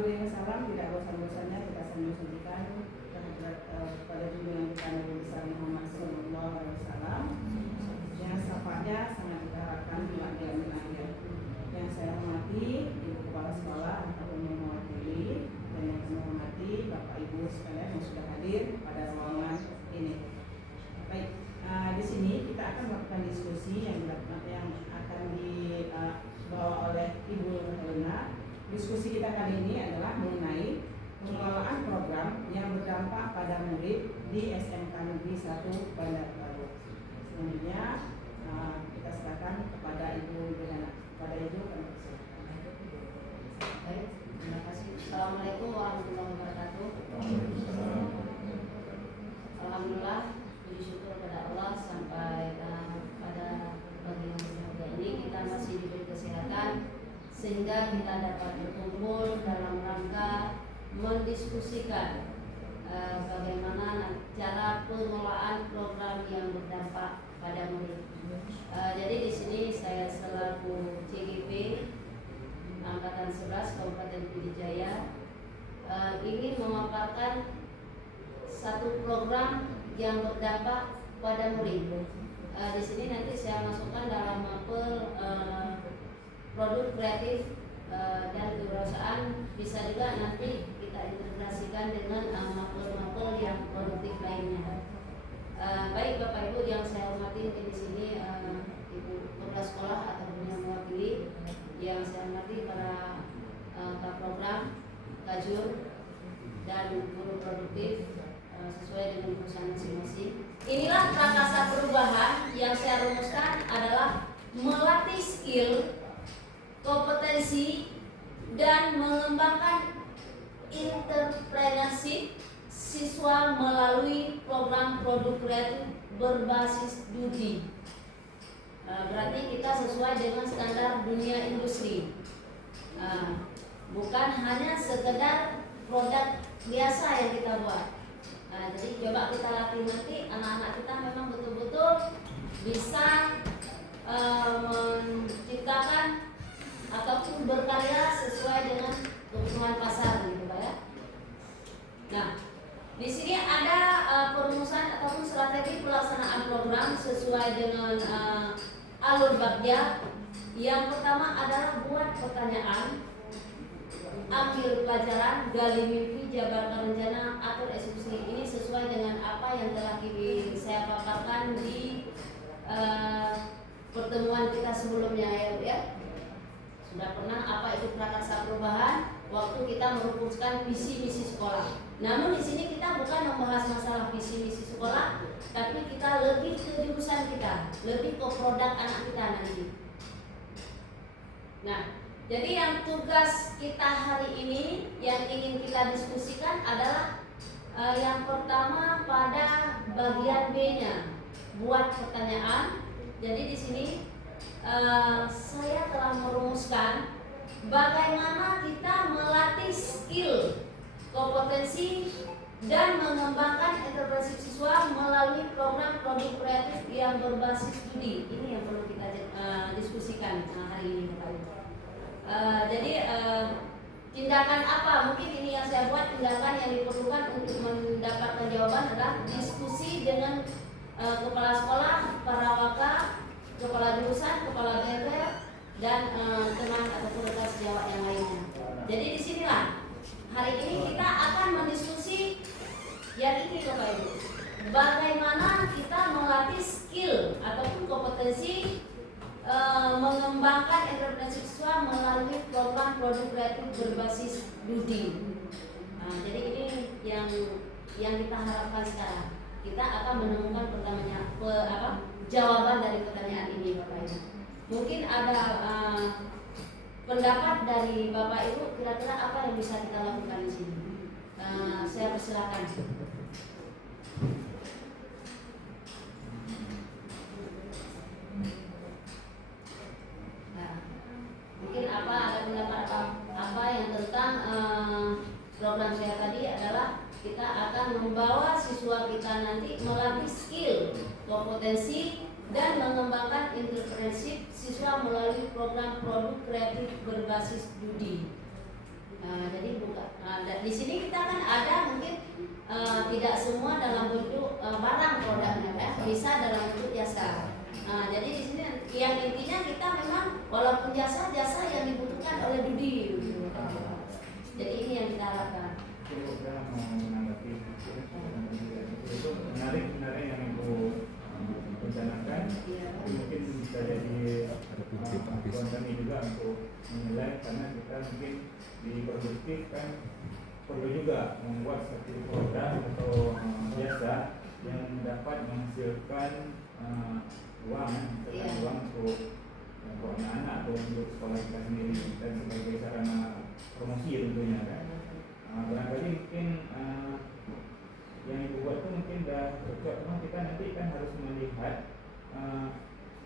Alhamdulillah salam, tidak bosan-bosannya kita sambung-sambungkan pada junjungan kita Nabi besar Muhammad Sallallahu Alaihi Wasallam. Yang syafaatnya sangat kita harapkan kelak di akhir. Yang saya hormati Ibu Kepala Sekolah ataupun yang mewakili, dan yang saya hormati Bapak Ibu sekalian yang sudah hadir pada ruangan ini. Baik, di sini kita akan melakukan diskusi yang akan dibawa oleh Ibu Helena. Diskusi kita kali ini adalah mengenai pengelolaan program yang berdampak pada murid di SMK Negeri 1 Bandar Baru. Selanjutnya kita serahkan kepada Ibu Helena. Kepada Ibu kami persilakan. Baik, terima kasih. Assalamualaikum warahmatullahi wabarakatuh. Alhamdulillah, puji syukur kepada Allah sampai pada pagi yang berbahagia ini kita masih diberi kesehatan sehingga kita dapat berkumpul dalam rangka mendiskusikan bagaimana cara pengelolaan program yang berdampak pada murid. Jadi di sini saya selaku CGP Angkatan 11 Kabupaten Pidijaya ingin memaparkan satu program yang berdampak pada murid. Di sini nanti saya masukkan dalam mapel produk kreatif dan kewirausahaan, bisa juga nanti kita integrasikan dengan mapel-mapel yang produktif lainnya. Baik Bapak Ibu yang saya hormati di sini, Ibu Kepala Sekolah atau yang mewakili, yang saya hormati para program, kajur dan guru produktif sesuai dengan perusahaan masing-masing. Inilah kata perubahan yang saya rumuskan adalah melatih skill, kompetensi dan mengembangkan entrepreneurship siswa melalui program produk kreatif berbasis studi. Berarti kita sesuai dengan standar dunia industri, bukan hanya sekedar produk biasa yang kita buat. Jadi coba kita latih nanti anak-anak kita memang betul-betul bisa menciptakan ataupun berkarya sesuai dengan kebutuhan pasar gitu Pak ya. Nah, di sini ada perumusan ataupun strategi pelaksanaan program sesuai dengan alur babnya. Yang pertama adalah buat pertanyaan, ambil pelajaran, gali mimpi, jabarkan rencana, atur eksekusi. Ini sesuai dengan apa yang telah saya paparkan di pertemuan kita sebelumnya ya. Sudah pernah apa itu prakarsa perubahan waktu kita merumuskan visi misi sekolah. Namun di sini kita bukan membahas masalah visi misi sekolah, tapi kita lebih ke jurusan kita, lebih ke produk anak kita nanti. Nah, jadi yang tugas kita hari ini yang ingin kita diskusikan adalah yang pertama pada bagian B-nya, buat pertanyaan. Jadi di sini saya telah merumuskan bagaimana kita melatih skill, kompetensi dan mengembangkan entrepreneurship siswa melalui program produk kreatif yang berbasis studi. Ini yang perlu kita diskusikan hari ini Bapak Ibu. Jadi tindakan apa? Mungkin ini yang saya buat, tindakan yang diperlukan untuk mendapatkan jawaban adalah diskusi dengan kepala sekolah, para waka, kepala jurusan, kepala BRT, dan teman ataupun rekan sejawat yang lainnya. Jadi disinilah hari ini kita akan mendiskusi yang ini Bapak Ibu. Bagaimana kita melatih skill ataupun kompetensi mengembangkan entrepreneurship siswa melalui program produk kreatif berbasis studi. Jadi ini yang kita harapkan sekarang. Kita akan menemukan jawaban dari pertanyaan ini Bapak Ibu. Mungkin ada pendapat dari Bapak Ibu kira-kira apa yang bisa kita lakukan di sini. Saya persilakan. Mungkin ada pendapat apa yang tentang program saya tadi adalah kita akan membawa siswa kita nanti melatih skill, kompetensi dan mengembangkan entrepreneurship siswa melalui program produk kreatif berbasis studi. Jadi bukan di sini kita kan ada mungkin tidak semua dalam bentuk barang produknya ya, bisa dalam bentuk jasa. Jadi di sini yang intinya kita memang walaupun jasa yang dibutuhkan oleh Dudi gitu. Jadi ini yang kita harapkan. Saya mau menanggapi itu menarik sebenarnya yang Ibu rencanakan. Mungkin bisa jadi buat kami juga untuk menilai, karena kita mungkin di produktif kan perlu juga membuat satu produk atau jasa yang dapat menghasilkan uang, uang untuk anak-anak atau untuk sekolah kita sendiri dan sebagai sarana promosi tentunya kan. Barangkali mungkin yang Ibu buat itu mungkin sudah cocok, cuma kita nanti kan harus melihat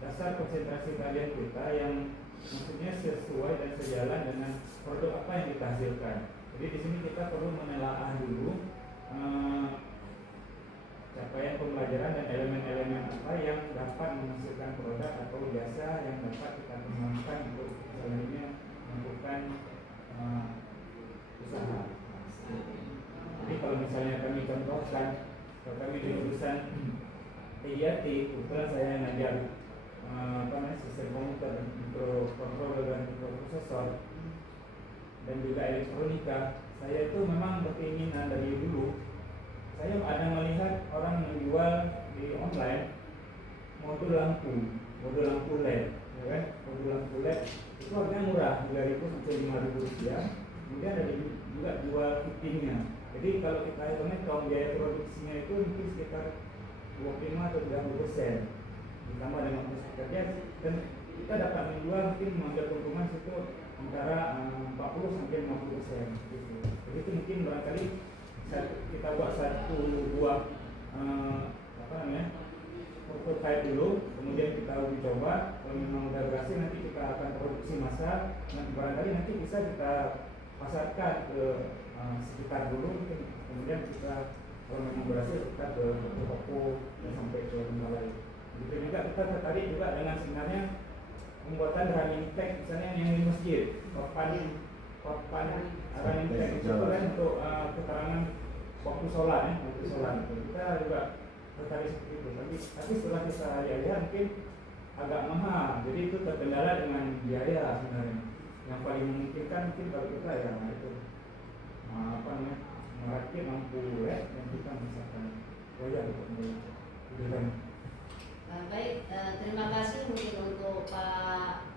dasar konsentrasi kalian kita yang maksudnya sesuai dan sejalan dengan produk apa yang kita hasilkan. Jadi di sini kita perlu menelaah dulu capaian pembelajaran dan elemen-elemen apa yang dapat menghasilkan produk atau jasa yang dapat kita kembangkan untuk selanjutnya melakukan usaha. Jadi kalau misalnya kami contohkan, kalau kami di jurusan PIAT, kebetulan saya ngajar sistem komputer, mikrokontroler dan mikroprosesor dan juga elektronika. Saya itu memang berkeinginan dari dulu. Saya ada melihat orang menjual di online modul lampu LED, ya kan? Modul lampu LED itu harganya murah, 3.000 sampai 5.000 rupiah. Kemudian ada juga jual fittingnya. Jadi kalau kita hitung biaya produksinya itu mungkin sekitar 25 atau 30%, ditambah dengan proses kerja, dan kita dapat menjual mungkin mengambil keuntungan itu antara 40 sampai 50%. Gitu. Jadi itu mungkin barangkali kita buat satu buah prototype dulu, kemudian kita uji coba. Kalau memang sudah berhasil, nanti kita akan produksi massal. Barangkali nanti bisa kita pasarkan ke sekitar dulu, kemudian kita kalau memang berhasil kita ke toko dan sampai ke tempat lain. Begitu juga kita tertarik juga dengan sebenarnya pembuatan running tag, misalnya yang di masjid, papan running tag itu kan untuk keterangan waktu sholat ya, kita juga tertarik seperti itu. Tapi setelah kita lihat mungkin agak mahal, jadi itu terkendala dengan biaya sebenarnya. Yang paling memungkinkan mungkin kalau kita ya itu merakit lampu LED yang kita misalkan wajah untuk Baik, terima kasih mungkin untuk Pak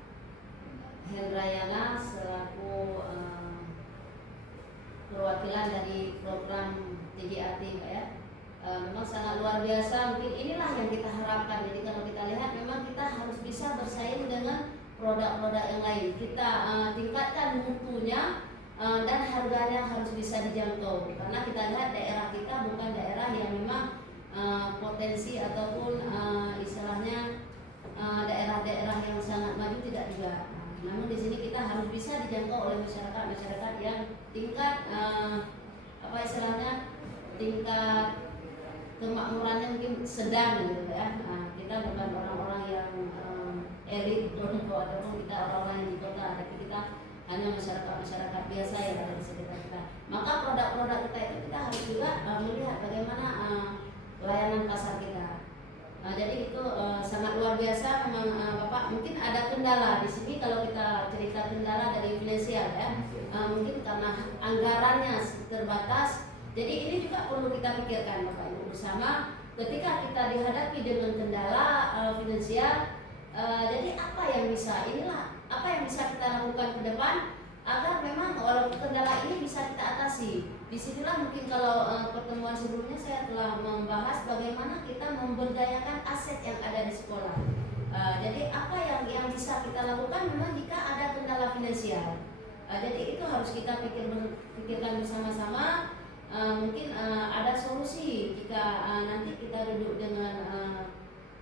Hendrayana selaku perwakilan dari program TGAT Pak ya. Memang sangat luar biasa, mungkin inilah yang kita harapkan. Jadi kalau kita lihat memang kita harus bisa bersaing dengan produk-produk yang lain. Kita tingkatkan mutunya dan harganya harus bisa dijangkau, karena kita lihat daerah kita bukan daerah yang memang potensi ataupun istilahnya daerah-daerah yang sangat maju, tidak juga. Namun di sini kita harus bisa dijangkau oleh masyarakat yang tingkat tingkat kemakmurannya mungkin sedang gitu ya. Kita bukan orang-orang yang elit ataupun kita orang-orang yang di kota, tapi kita hanya masyarakat biasa yang ada di sekitar kita. Maka produk-produk kita itu kita harus juga melihat bagaimana pelayanan pasar kita. Jadi itu sangat luar biasa memang Bapak. Mungkin ada kendala di sini kalau kita cerita kendala dari finansial ya. Mungkin karena anggarannya terbatas. Jadi ini juga perlu kita pikirkan Bapak Ibu bersama ketika kita dihadapi dengan kendala finansial. Jadi apa yang bisa kita lakukan ke depan agar memang walaupun kendala ini bisa kita atasi. Disinilah mungkin kalau pertemuan sebelumnya saya telah membahas bagaimana kita memberdayakan aset yang ada di sekolah. Jadi apa yang bisa kita lakukan memang jika ada kendala finansial. Jadi itu harus kita pikirkan bersama-sama. Mungkin ada solusi jika nanti kita duduk dengan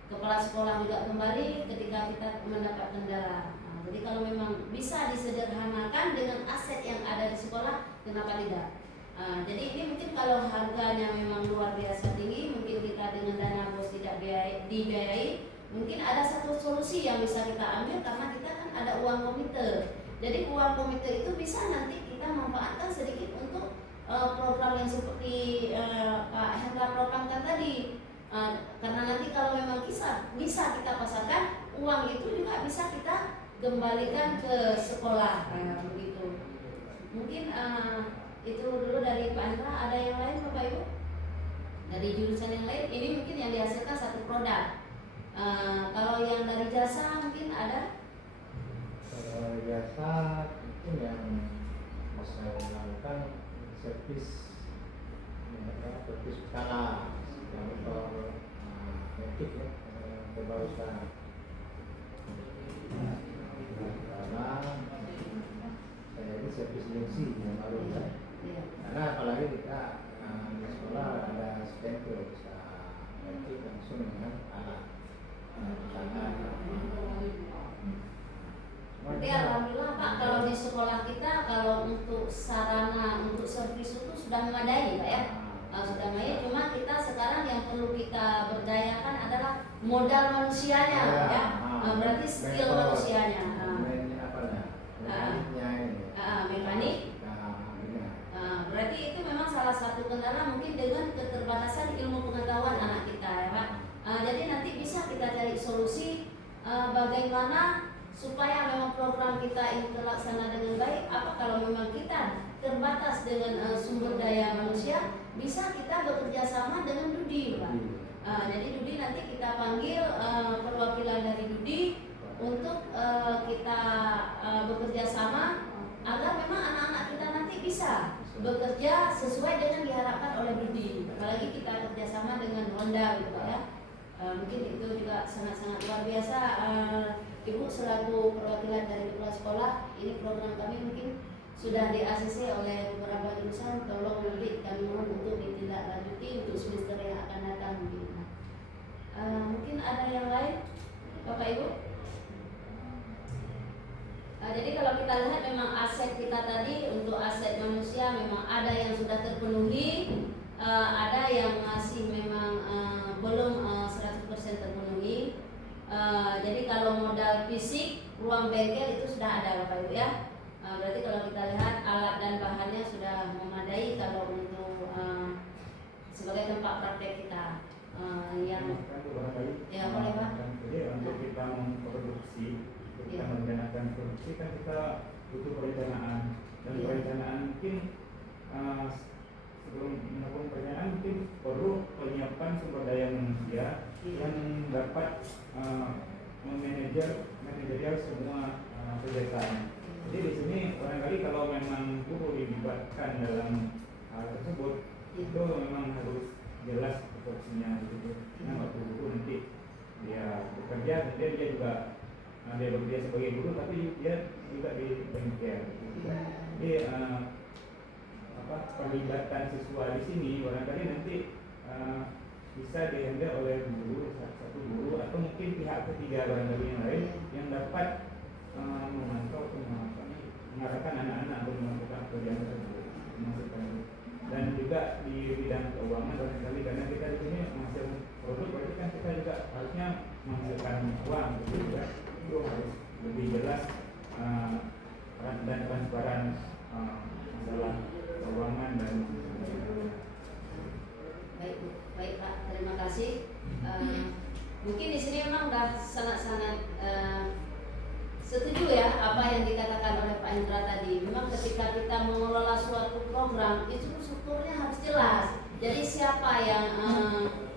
kepala sekolah juga kembali ketika kita mendapat kendala. Jadi kalau memang bisa disederhanakan dengan aset yang ada di sekolah, kenapa tidak? Jadi ini mungkin kalau harganya memang luar biasa tinggi, mungkin kita dengan dana bos tidak dibiayai, mungkin ada satu solusi yang bisa kita ambil karena kita kan ada uang komite. Jadi uang komite itu bisa nanti kita program yang seperti Pak Hendra programkan tadi. Karena nanti kalau memang bisa kita pasarkan, uang itu juga bisa kita kembalikan ke sekolah, begitu. Mungkin itu dulu dari Pak Hendra. Ada yang lain Bapak Ibu? Dari jurusan yang lain, ini mungkin yang dihasilkan satu produk. Kalau yang dari jasa mungkin ada? Kalau jasa itu yang saya lakukan servis skala motor metik ya, berusaha karena saya ini servis gengsi yang baru kan. Karena apalagi kita di sekolah ada stempel bisa metik langsung dengan alat. Tapi alhamdulillah Pak, kalau di sekolah kita kalau untuk sarana untuk servis itu sudah memadai Pak ya. Sudah memadai, cuma kita sekarang yang perlu kita berdayakan adalah modal manusianya ya. Berarti skill manusianya. Mekanik. Berarti itu memang salah satu kendala mungkin dengan keterbatasan ilmu pengetahuan anak kita ya Pak. Jadi nanti bisa kita cari solusi bagaimana supaya memang program kita ini terlaksana dengan baik. Apa kalau memang kita terbatas dengan sumber daya manusia, bisa kita bekerja sama dengan Dudi Pak. Jadi Dudi nanti kita panggil perwakilan dari Dudi untuk kita bekerja sama agar memang anak-anak kita nanti bisa bekerja sesuai dengan diharapkan oleh Dudi. Apalagi kita kerjasama dengan Honda gitu ya. Mungkin itu juga sangat-sangat luar biasa. Ibu selaku perwakilan dari kepala sekolah, ini program kami mungkin sudah di ACC oleh beberapa jurusan. Tolong nanti kami mohon untuk ditindaklanjuti untuk semester yang akan datang mungkin. Mungkin ada yang lain, Bapak Ibu? Jadi kalau kita lihat memang aset kita tadi untuk aset manusia memang ada yang sudah terpenuhi, ada yang masih memang belum 100% terpenuhi. Jadi kalau modal fisik, ruang bengkel itu sudah ada Bapak Ibu ya. Berarti kalau kita lihat alat dan bahannya sudah memadai kalau untuk sebagai tempat praktek kita. Yang ya boleh Pak. Jadi untuk kita memproduksi, kita merencanakan produksi kan kita butuh perencanaan dan perencanaan mungkin sebelum melakukan perencanaan mungkin perlu menyiapkan sumber daya manusia yang dapat manajerial semua kegiatan. Jadi di sini barangkali kalau memang guru dilibatkan dalam hal tersebut itu memang harus jelas porsinya gitu. Nah waktu guru nanti dia bekerja, kemudian dia juga dia bekerja sebagai guru tapi dia juga di bengkel. Jadi perlibatan siswa di sini barangkali nanti bisa dihandle oleh guru, satu guru atau mungkin pihak ketiga barangkali yang lain yang dapat memantau atau mengarahkan anak-anak untuk melakukan pekerjaan tersebut. Dan juga di bidang keuangan barangkali karena kita di sini menghasilkan produk, berarti kan kita juga harusnya menghasilkan uang, gitu ya. Itu harus lebih jelas dan transparan masalah keuangan dan baik Pak, terima kasih. Mungkin di sini memang sudah sangat-sangat setuju ya apa yang dikatakan oleh Pak Hendra tadi. Memang ketika kita mengelola suatu program itu strukturnya harus jelas. Jadi siapa yang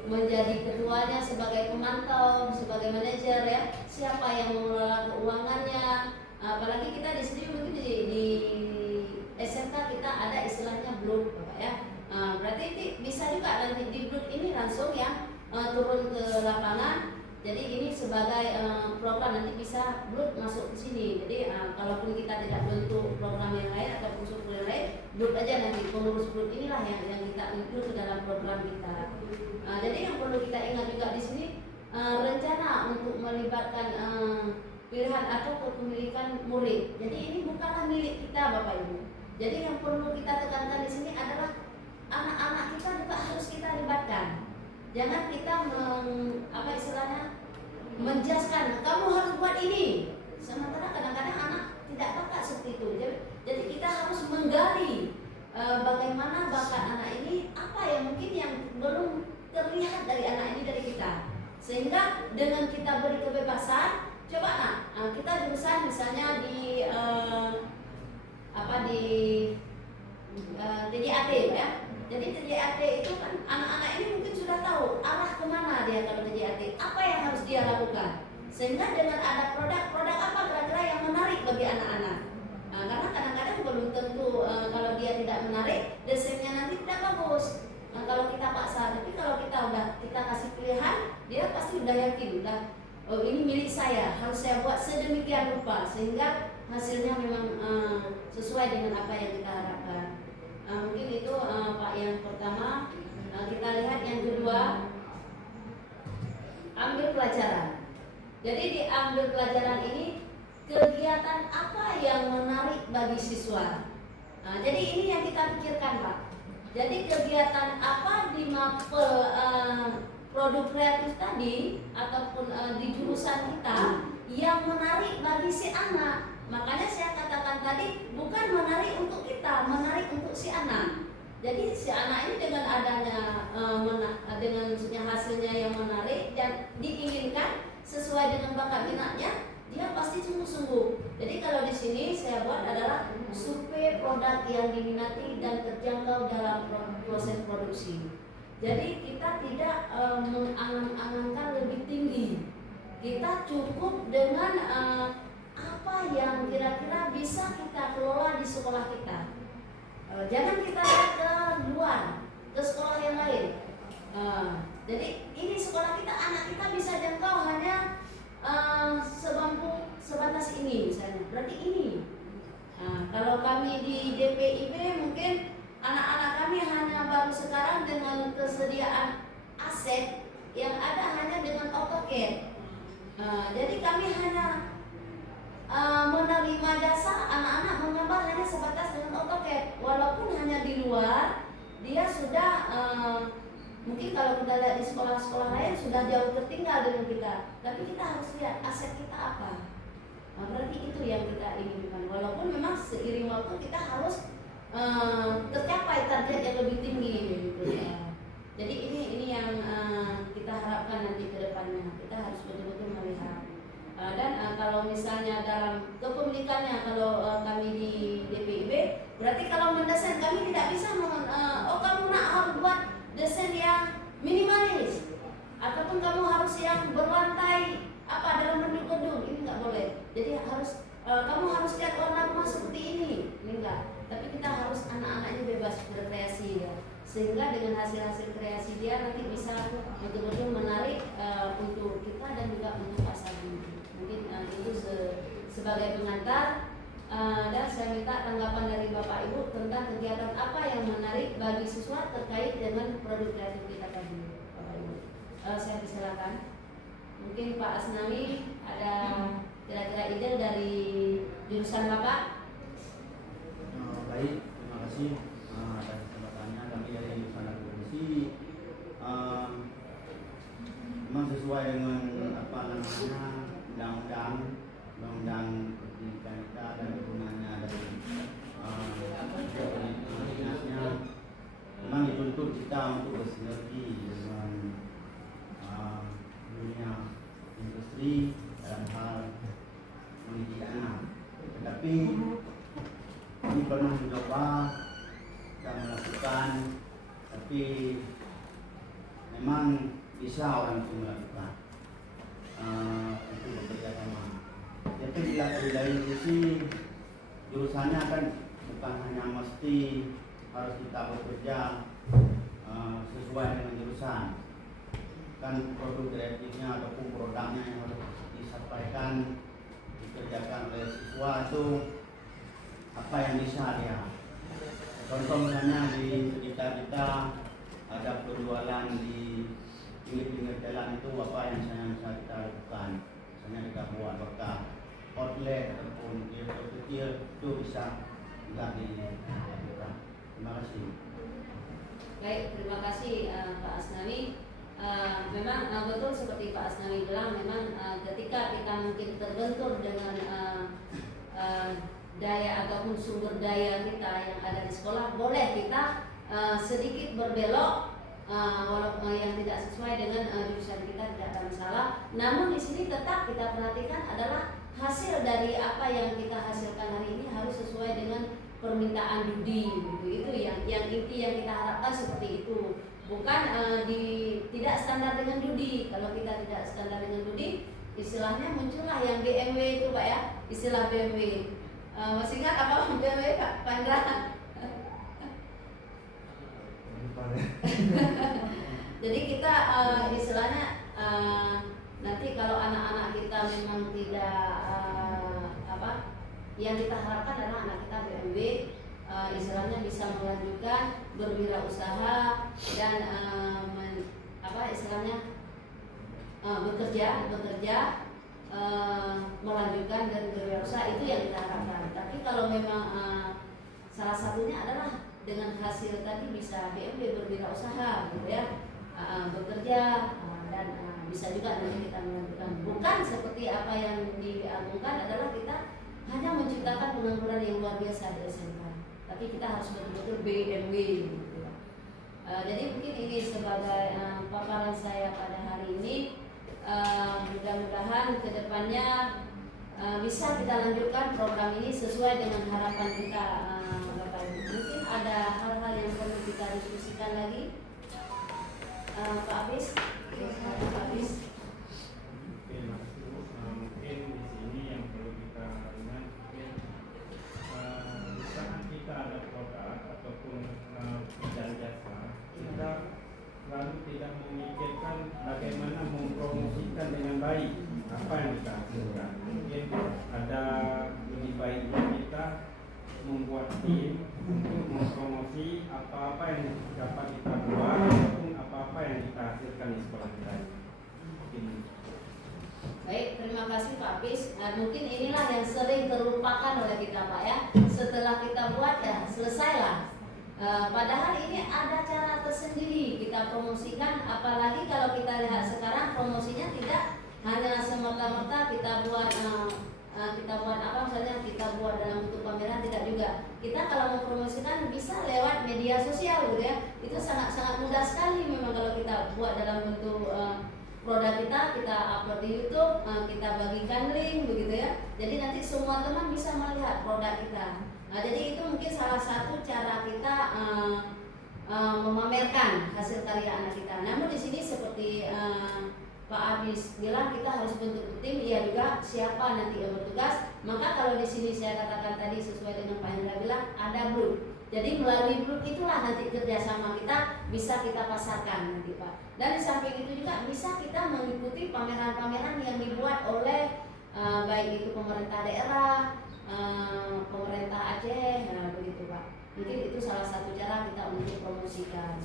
menjadi ketuanya sebagai pemantau, sebagai manajer ya, siapa yang mengelola keuangannya. Apalagi kita di sini mungkin di SMK kita ada istilahnya blue Bapak ya. Berarti bisa juga nanti di blue ini langsung ya turun ke lapangan. Jadi ini sebagai program nanti bisa Blood masuk ke sini. Jadi kalaupun kita tidak bentuk program yang lain atau struktur yang lain, Blood aja nanti pengurus Blood inilah yang kita include ke dalam program kita. Jadi yang perlu kita ingat juga di sini rencana untuk melibatkan pilihan atau kepemilikan murid. Jadi ini bukanlah milik kita Bapak Ibu. Jadi yang perlu kita tekankan di sini adalah anak-anak kita juga harus kita libatkan. Jangan kita menjaskan kamu harus buat ini. Sementara kadang-kadang anak tidak peka seperti itu. Jadi kita harus menggali bagaimana bagaimana bakat anak ini, apa yang mungkin yang belum terlihat dari anak ini dari kita, sehingga dengan kita beri kebebasan, coba nak, kita jurusan misalnya di TJAT ya. Jadi TJAT itu kan anak-anak ini mungkin sudah tahu arah kemana dia kalau TJAT, apa yang harus dia lakukan, sehingga dengan ada produk apa kira-kira yang menarik bagi anak-anak. Karena kadang-kadang belum tentu kalau dia tidak menarik, desainnya nanti tidak bagus. Kalau kita paksa, tapi kalau kita kasih pilihan, dia pasti udah yakin, oh ini milik saya, harus saya buat sedemikian rupa sehingga hasilnya memang sesuai dengan apa yang kita harapkan. Mungkin itu Pak yang pertama. Kita lihat yang kedua, ambil pelajaran. Jadi di ambil pelajaran ini, kegiatan apa yang menarik bagi siswa. Jadi ini yang kita pikirkan Pak. Jadi kegiatan apa di mapel produk kreatif tadi ataupun di jurusan kita yang menarik bagi si anak. Makanya saya katakan tadi, bukan menarik untuk kita, menarik untuk si anak. Jadi si anak ini dengan adanya dengan hasilnya yang menarik dan diinginkan sesuai dengan bakat minatnya, dia pasti sungguh-sungguh. Jadi kalau di sini saya buat adalah survei produk yang diminati dan terjangkau dalam proses produksi. Jadi kita tidak mengangan-angankan lebih tinggi. Kita cukup dengan apa yang kira-kira bisa kita kelola di sekolah kita. Jangan kita lihat ke luar, ke sekolah yang lain. Jadi ini sekolah kita, anak kita bisa jangkau hanya sebatas ini misalnya. Berarti ini. Kalau kami di DPIB mungkin anak-anak kami hanya baru sekarang dengan kesediaan aset yang ada hanya dengan AutoCAD. Jadi kami hanya menerima jasa anak-anak menggambar hanya sebatas dengan AutoCAD. Walaupun hanya di luar, dia sudah mungkin kalau kita lihat di sekolah-sekolah lain sudah jauh tertinggal dengan kita. Tapi kita harus lihat aset kita apa. Berarti itu yang kita inginkan. Walaupun memang seiring waktu kita harus tercapai target yang lebih tinggi gitu ya. Jadi ini yang kita harapkan nanti ke depannya. Kita harus betul-betul melihat. Dan kalau misalnya dalam kepemilikannya, kalau kami di DPIB, berarti kalau mendesain kami tidak bisa kamu nak harus buat desain yang minimalis, ataupun kamu harus yang berlantai dalam bentuk gedung, ini nggak boleh. Jadi harus kamu harus lihat warna rumah seperti ini enggak. Tapi kita harus anak-anaknya bebas berkreasi ya, sehingga dengan hasil-hasil kreasi dia nanti bisa betul-betul menarik untuk kita dan juga untuk pasar. Mungkin itu sebagai pengantar, dan saya minta tanggapan dari Bapak Ibu tentang kegiatan apa yang menarik bagi siswa terkait dengan produk kreatif kita tadi, Bapak Ibu. Saya persilakan. Mungkin Pak Asnawi ada kira-kira ide dari jurusan Bapak? Baik, terima kasih atas kesempatannya. Kami dari jurusan akuntansi memang sesuai dengan undang-undang pendidikan kita dan turunannya dari dinasnya, memang dituntut kita untuk bersinergi dengan dunia industri dalam hal mendidik anak. Tetapi kami pernah mencoba dan melakukan, tapi memang bisa orang itu melakukan untuk bekerja sama. Jadi dari sisi jurusannya kan bukan hanya mesti harus kita bekerja sesuai dengan jurusan. Kan produk kreatifnya ataupun produknya yang harus disampaikan, dikerjakan oleh siswa itu apa yang bisa dia. Contoh misalnya di sekitar kita ada penjualan di pinggir-pinggir jalan itu, apa yang bisa kita lakukan. Misalnya kita buat bekas outlet ataupun kecil itu bisa juga dilakukan. Terima kasih. Baik, terima kasih Pak Asnawi. Memang betul seperti Pak Asnawi bilang, memang ketika kita mungkin terbentur dengan daya ataupun sumber daya kita yang ada di sekolah, boleh kita sedikit berbelok, walaupun yang tidak sesuai dengan jurusan kita tidak ada masalah. Namun di sini tetap kita perhatikan adalah hasil dari apa yang kita hasilkan hari ini harus sesuai dengan permintaan Dudi, gitu. Itu yang inti yang kita harapkan seperti itu. Bukan tidak standar dengan Dudi. Kalau kita tidak standar dengan Dudi, istilahnya muncullah yang BMW itu Pak ya, istilah BMW. Masih ingat apa BMW Pak Pandra? Jadi kita istilahnya nanti kalau anak-anak kita memang tidak yang kita harapkan adalah anak kita BMW istilahnya bisa melanjutkan berwirausaha dan istilahnya bekerja melanjutkan dan berwirausaha, itu yang kita harapkan. Tapi kalau memang salah satunya adalah dengan hasil tadi bisa BMW berwirausaha gitu ya, bekerja dan bisa juga nanti kita melanjutkan. Bukan seperti apa yang diagungkan adalah kita hanya menciptakan pengangguran yang luar biasa di SMK, tapi kita harus betul-betul BMW gitu ya. Jadi mungkin ini sebagai paparan saya pada hari ini. Mudah-mudahan kedepannya bisa kita lanjutkan program ini sesuai dengan harapan kita, Bapak Ibu. Mungkin ada hal-hal yang perlu kita diskusikan lagi, Pak Abis. Pak Abis. Mungkin di sini yang perlu kita ingat, saat kita ada produk ataupun bidang jasa, kita lalu tidak memikirkan bagaimana mempromosikan dengan baik apa yang kita hasilkan. Mungkin ada lebih baiknya kita membuat tim untuk mempromosi apa-apa yang dapat kita buat ataupun apa-apa yang kita hasilkan di sekolah kita. Baik, terima kasih Pak Abis. Mungkin inilah yang sering terlupakan oleh kita Pak ya. Setelah kita buat ya selesailah. Padahal ini ada cara tersendiri kita promosikan, apalagi kalau kita lihat sekarang promosinya tidak hanya semata-mata kita buat misalnya kita buat dalam bentuk pameran, tidak juga. Kita kalau mempromosikan bisa lewat media sosial gitu ya. Itu sangat-sangat mudah sekali memang kalau kita buat dalam bentuk produk kita upload di YouTube, kita bagikan link begitu ya. Jadi nanti semua teman bisa melihat produk kita. Jadi itu mungkin salah satu cara kita memamerkan hasil karya anak kita. Namun di sini seperti Pak Abis bilang kita harus bentuk tim, iya juga siapa nanti yang bertugas. Maka kalau di sini saya katakan tadi sesuai dengan Pak Hendra bilang ada grup. Jadi melalui grup itulah nanti kerjasama kita bisa kita pasarkan nanti Pak. Dan di samping itu juga bisa kita mengikuti pameran-pameran yang dibuat oleh baik itu pemerintah daerah, pemerintah Aceh, begitu Pak. Mungkin itu salah satu cara kita untuk promosikan.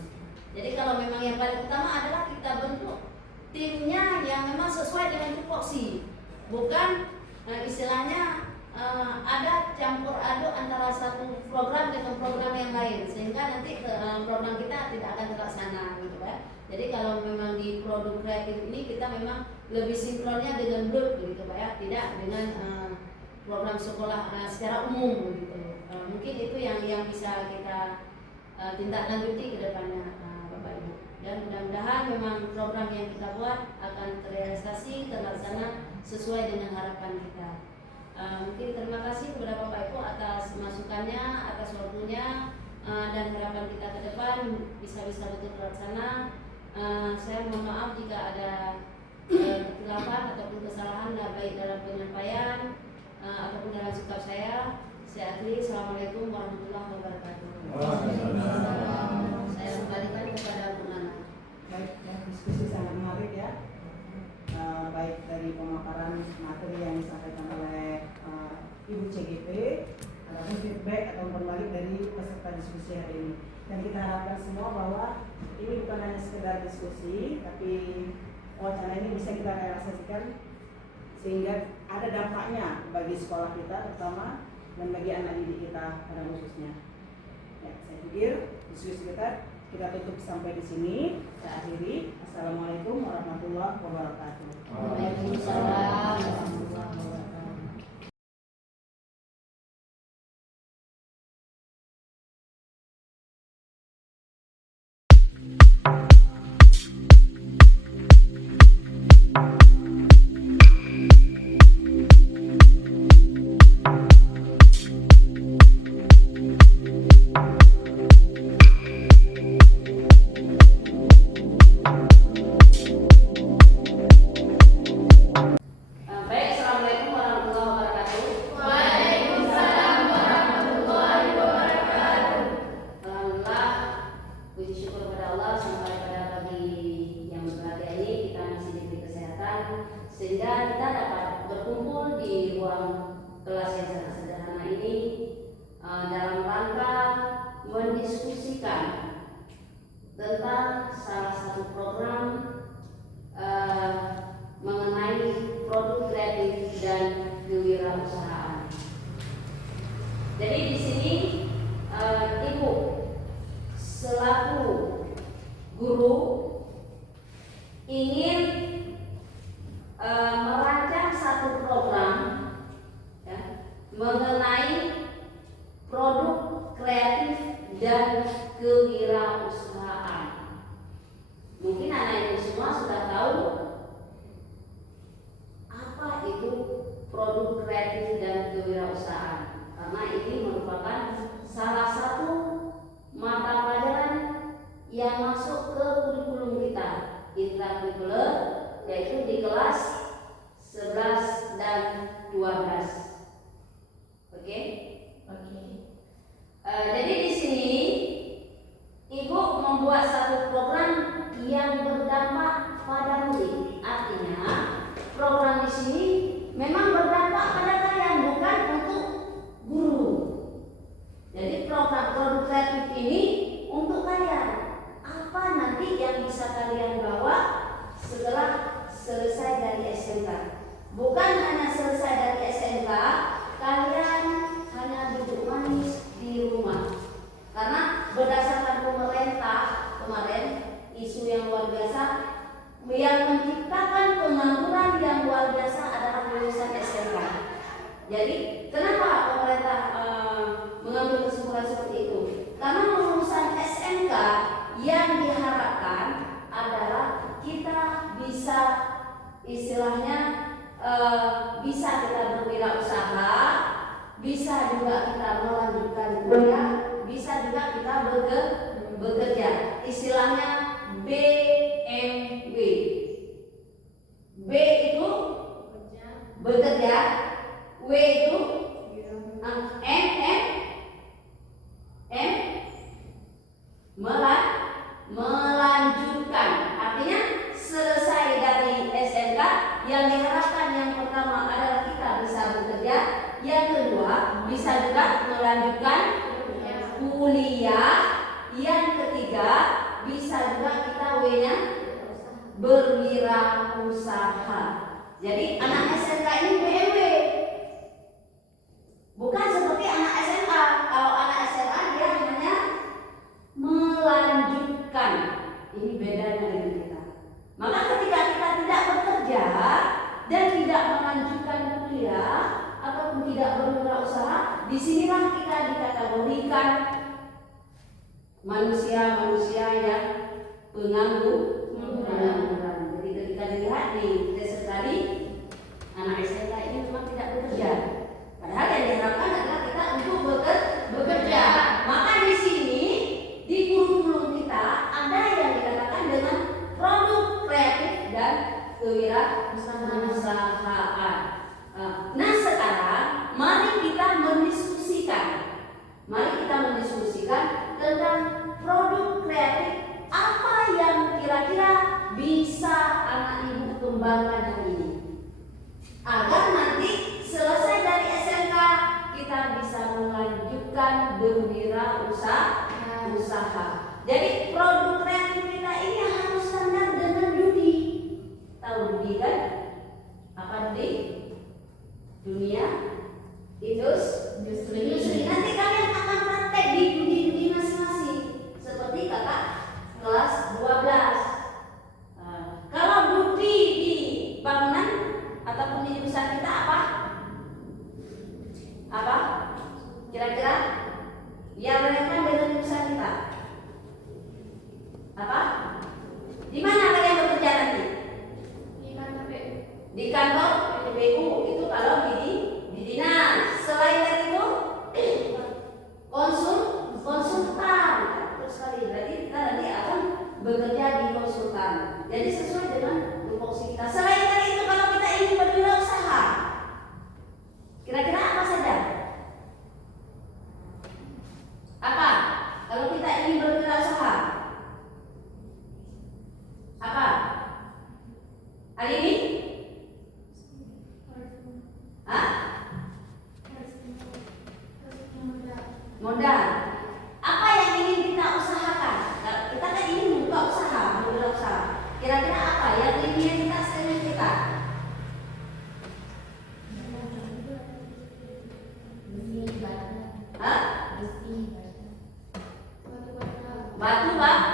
Jadi kalau memang yang paling utama adalah kita bentuk timnya yang memang sesuai dengan tupoksi, bukan istilahnya ada campur aduk antara satu program dengan program yang lain, sehingga nanti program kita tidak akan terlaksana gitu Pak. Jadi kalau memang di produk kreatif ini kita memang lebih sinkronnya dengan grup gitu Pak ya, tidak dengan program sekolah secara umum begitu. Mungkin itu yang bisa kita tindak lanjuti ke depannya Bapak Ibu. Dan mudah-mudahan memang program yang kita buat akan terrealisasi, terlaksana sesuai dengan harapan kita. Mungkin terima kasih kepada Bapak Ibu atas masukannya, atas waktunya, dan harapan kita ke depan bisa-bisa betul terlaksana. Saya mohon maaf jika ada kekeliruan ataupun kesalahan baik dalam penyampaian ataupun dalam sikap saya. Saya akhiri. Assalamualaikum warahmatullahi wabarakatuh. Saya kembalikan kepada Bu Nana. Baik, diskusi sangat menarik ya. Baik dari pemaparan materi yang disampaikan oleh Ibu CGP, ataupun feedback atau berbalik dari peserta diskusi hari ini. Dan kita harapkan semua bahwa ini bukan hanya sekedar diskusi, tapi wacana ini bisa kita realisasikan sehingga ada dampaknya bagi sekolah kita terutama dan bagi anak didik kita pada khususnya. Ya, saya pikir diskusi kita tutup sampai di sini. Saya akhiri. Assalamualaikum warahmatullahi wabarakatuh. Waalaikumsalam warahmatullahi wabarakatuh. Baik, assalamualaikum warahmatullahi wabarakatuh. Alhamdulillah, puji syukur kepada Allah sampai pada pagi yang berbahagia ini kita masih diberi kesehatan sehingga kita dapat berkumpul di ruang kelas yang sangat sederhana ini dalam rangka mendiskusikan tentang salah satu program mengenai produk kreatif dan kewirausahaan. Jadi di sini Ibu selaku guru ingin merancang satu program ya, mengenai produk kreatif dan kewirausahaan. Mungkin anak ibu semua sudah tahu apa itu produk kreatif dan kewirausahaan, karena ini merupakan salah satu mata pelajaran yang masuk ke kurikulum kita intrakurikuler, yaitu di kelas 11 dan 12. Oke? Jadi di sini Ibu membuat satu program yang berdampak pada murid. Artinya program di sini memang berdampak pada kalian, bukan untuk guru. Jadi program produk kreatif ini untuk kalian. Apa nanti yang bisa kalian bawa setelah selesai dari SMK? Bukan hanya selesai dari SMK, kalian hanya duduk manis di rumah. Karena berdasarkan pemerintah kemarin, isu yang luar biasa yang menciptakan pengangguran yang luar biasa adalah lulusan SMK. Jadi kenapa pemerintah mengambil kesimpulan seperti itu? Karena lulusan SMK yang diharapkan adalah kita bisa istilahnya bisa kita berwirausaha, bisa juga kita melanjutkan kuliah, bisa juga kita bekerja. Istilahnya BMW. B itu bekerja, W itu melanjutkan. Artinya selesai dari SMK yang diharapkan yang pertama adalah kita bisa bekerja, yang kedua bisa juga melanjutkan kuliah, yang ketiga bisa juga kita W-nya berwirausaha. Jadi anak SMK ini BMW, bukan seperti anak SMA. Kalau anak SMA dia hanya melanjutkan. Ini bedanya dengan kita. Maka ketika kita tidak bekerja dan tidak melanjutkan kuliah ataupun tidak berwirausaha, disinilah kita dikategorikan manusia-manusia yang pengangguran. Jadi ketika dilihat di riset tadi, anak SMK ini memang tidak bekerja. Padahal yang diharapkan adalah kita untuk bekerja. Maka di sini di kurikulum kita ada yang dikatakan dengan produk kreatif dan kewirausahaan. Nah sekarang mari kita mendiskusikan tentang produk kreatif apa yang kira-kira bisa anak ibu kembangkan hari ini, agar nanti selesai dari SMK kita Jadi sesuai dengan tupoksi kita. Selain dari itu, kalau kita ingin berwirausaha, kira-kira apa saja? Apa? Kalau kita ingin berwirausaha, apa? Hari ini? Hah? Modal. Apa yang ingin kita usahakan? Kita kan ingin membuka usaha, berwirausaha. Kira-kira apa yang ingin kita setengah kita? Hah? Batu bata.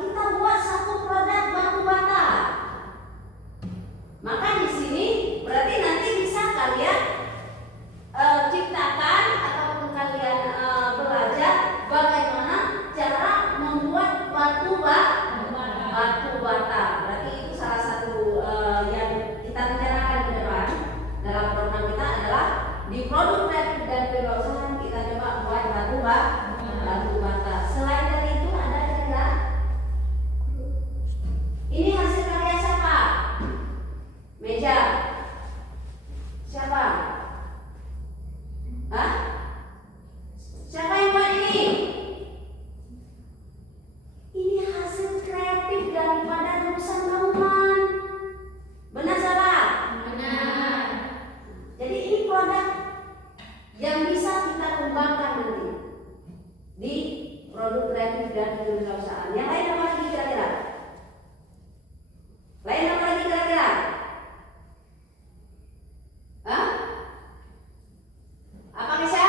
Kita buat satu produk batu bata. Maka di sini berarti nanti bisa kalian ciptakan ataupun kalian belajar bagaimana cara membuat batu bata. Berarti itu salah satu yang kita rencanakan ke depan dalam program kita adalah di produk kreatif dan kewirausahaan kita coba buat batu bata. Selain dari itu ada kira-kira ini hasil karya siapa? Meja. Siapa? Hah? Siapa yang buat ini? Ini hasil kreatif daripada lulusan bangunan. Benar salah? Benar. Jadi ini produk yang bisa kita kembangkan nanti di produk kreatif dan kewirausahaan. Yang lain apa lagi kira-kira? Lain apa lagi kira-kira? Hah? Apa bisa?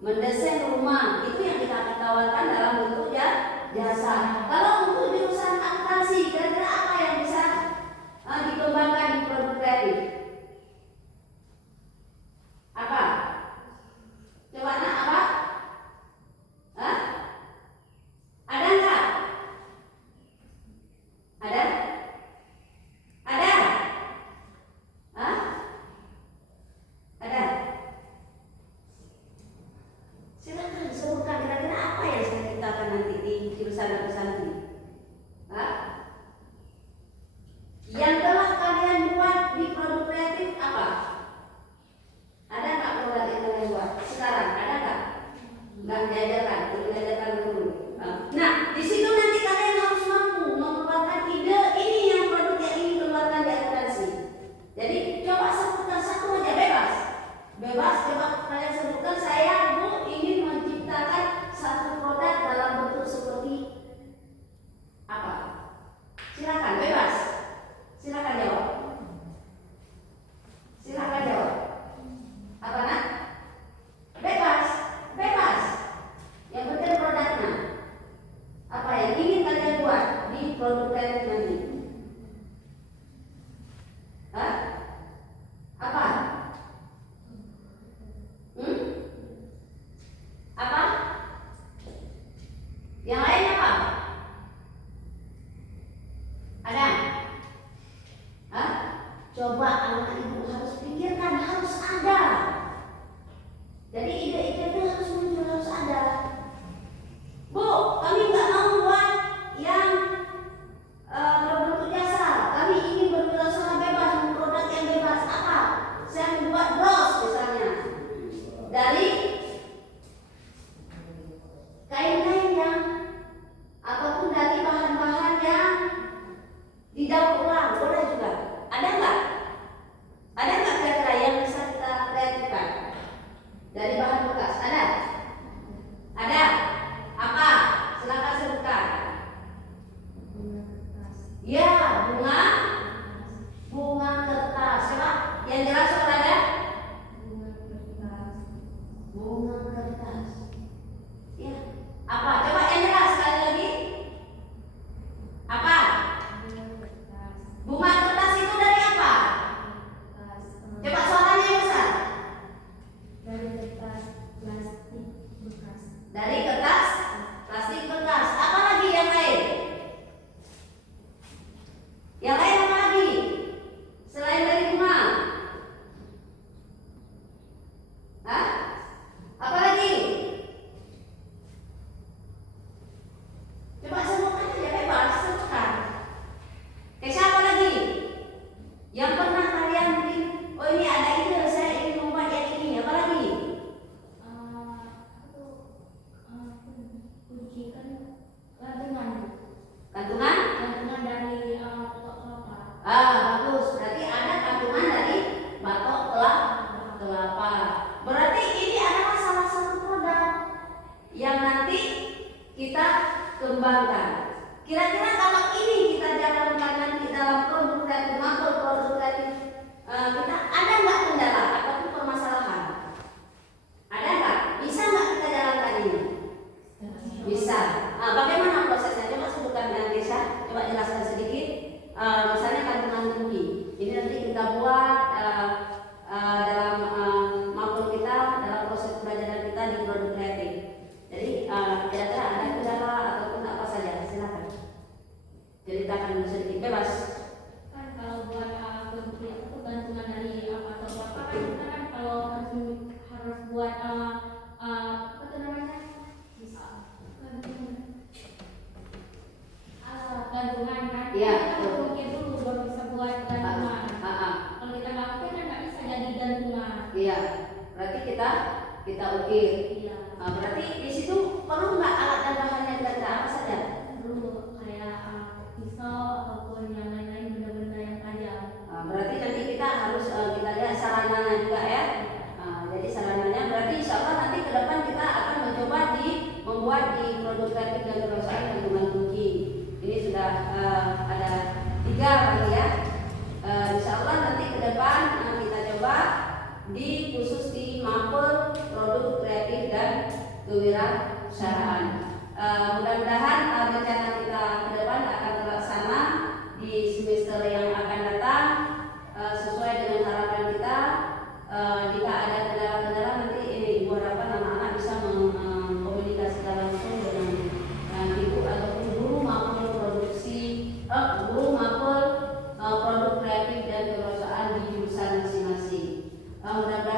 Mendesain rumah itu yang kita akan tawarkan dalam bentuk jasa. Kalau untuk jurusan akuntansi, kira-kira apa yang bisa dikembangkan di produk kreatif? Apa? Coba nak apa? Hah? Ada nggak? Ada? Ada? Hah? apa. Berarti ini adalah salah satu produk yang nanti kita kembangkan. Kira-kira kalau ini kita jalankan nanti dalam produk kreatif, makro produk kreatif kita, ada nggak kendala ataupun permasalahan? Ada nggak? Bisa nggak kita jalankan ini? Bisa. Bagaimana prosesnya? Coba sebutkan Desa, coba jelaskan sedikit. Misalnya kandungan tinggi. Ini nanti kita buat dalam makro kita, dalam proses pembelajaran kita di produk kreatif. Jadi kira-kira ada kendala ataupun apa saja? Silakan. Ceritakan sedikit, bebas. Kan kalau buat produk itu tergantungan dari apa atau apa kan kita kan kalau harus buat apa tuh namanya gantungan kan? Iya. Kita mungkin dulu baru bisa buat gantungan. Kalau kita lakukan kan nggak bisa jadi gantungan. Iya. Berarti kita ukir. Iya. Berarti di situ perlu nggak alat dan bahannya kira-kira apa saja? Dulu kayak pisau ataupun yang lain-lain benda-benda yang tajam. Berarti nanti kita harus kita lihat sarananya juga ya. Jadi sarananya berarti insya Allah nanti ke depan kita akan mencoba membuat di produk kreatif dan perusahaan kandungan kunci. Ini sudah ada 3 lagi ya. Insya Allah nanti ke depan kita coba di khusus di mapel produk kreatif dan kewirausahaan. Mudah-mudahan rencana kita ke depan akan terlaksana di semester yang akan datang sesuai dengan harapan kita. Jika ada kendala-kendala nanti Ibu harapkan anak-anak bisa mengkomunikasikan langsung dengan ibu ataupun guru mapel guru mapel produk kreatif dan kewirausahaan di jurusan masing-masing. Mudah-mudahan